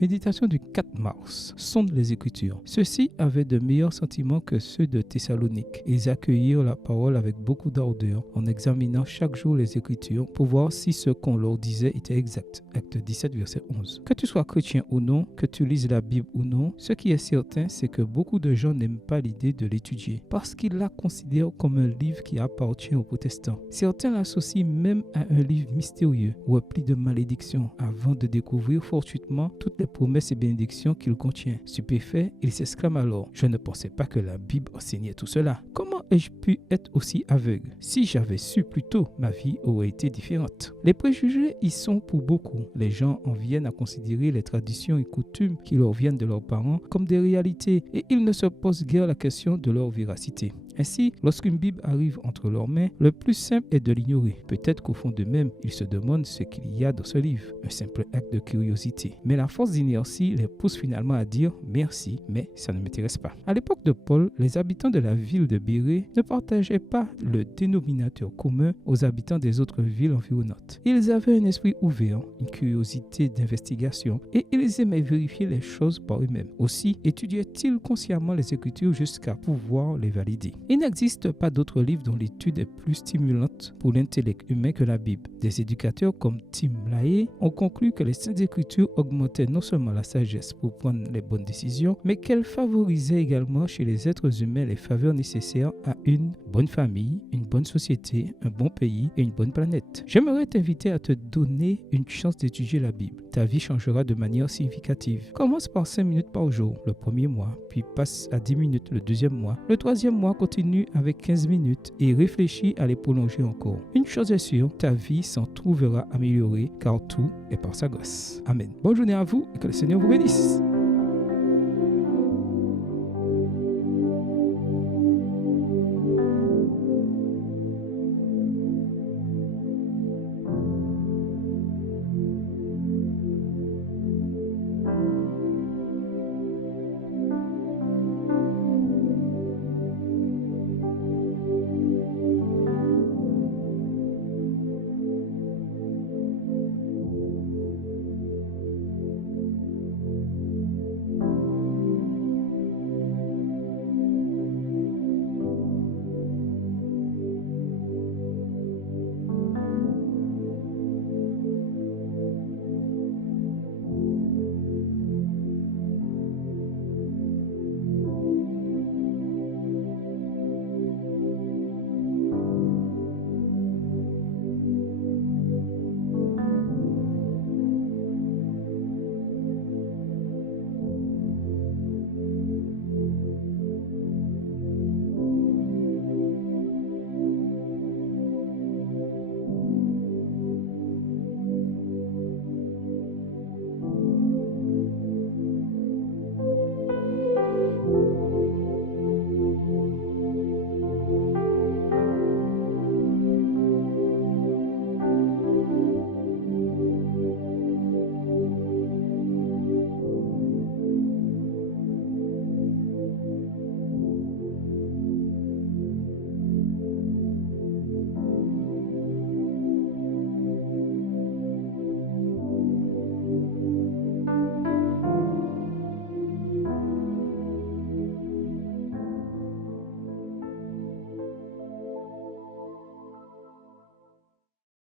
Méditation du 4 mars. Sonde les Écritures. Ceux-ci avaient de meilleurs sentiments que ceux de Thessalonique. Ils accueillirent la parole avec beaucoup d'ardeur en examinant chaque jour les Écritures pour voir si ce qu'on leur disait était exact. Acte 17, verset 11. Que tu sois chrétien ou non, que tu lises la Bible ou non, ce qui est certain, c'est que beaucoup de gens n'aiment pas l'idée de l'étudier parce qu'ils la considèrent comme un livre qui appartient aux protestants. Certains l'associent même à un livre mystérieux, rempli de malédictions, avant de découvrir fortuitement toutes les promesses et bénédictions qu'il contient. Stupéfait, ils s'exclament alors: « Je ne pensais pas que la Bible enseignait tout cela. Comment ai-je pu être aussi aveugle? Si j'avais su plus tôt, ma vie aurait été différente. » Les préjugés y sont pour beaucoup. Les gens en viennent à considérer les traditions et coutumes qui leur viennent de leurs parents comme des réalités et ils ne se posent guère la question de leur véracité. Ainsi, lorsqu'une Bible arrive entre leurs mains, le plus simple est de l'ignorer. Peut-être qu'au fond d'eux-mêmes, ils se demandent ce qu'il y a dans ce livre, un simple acte de curiosité. Mais la force d'inertie les pousse finalement à dire merci, mais ça ne m'intéresse pas. À l'époque de Paul, les habitants de la ville de Bérée ne partageaient pas le dénominateur commun aux habitants des autres villes environnantes. Ils avaient un esprit ouvert, une curiosité d'investigation et ils aimaient vérifier les choses par eux-mêmes. Aussi, étudiaient-ils consciemment les Écritures jusqu'à pouvoir les valider. Il n'existe pas d'autre livre dont l'étude est plus stimulante pour l'intellect humain que la Bible. Des éducateurs comme Tim LaHaye ont conclu que les Saintes Écritures augmentaient non seulement la sagesse pour prendre les bonnes décisions, mais qu'elles favorisaient également chez les êtres humains les faveurs nécessaires à une bonne famille, une bonne société, un bon pays et une bonne planète. J'aimerais t'inviter à te donner une chance d'étudier la Bible. Ta vie changera de manière significative. Commence par 5 minutes par jour, le premier mois, puis passe à 10 minutes le deuxième mois. Le troisième mois, continue avec 15 minutes et réfléchis à les prolonger encore. Une chose est sûre, ta vie s'en trouvera améliorée car tout est par sa grâce. Amen. Bonne journée à vous et que le Seigneur vous bénisse.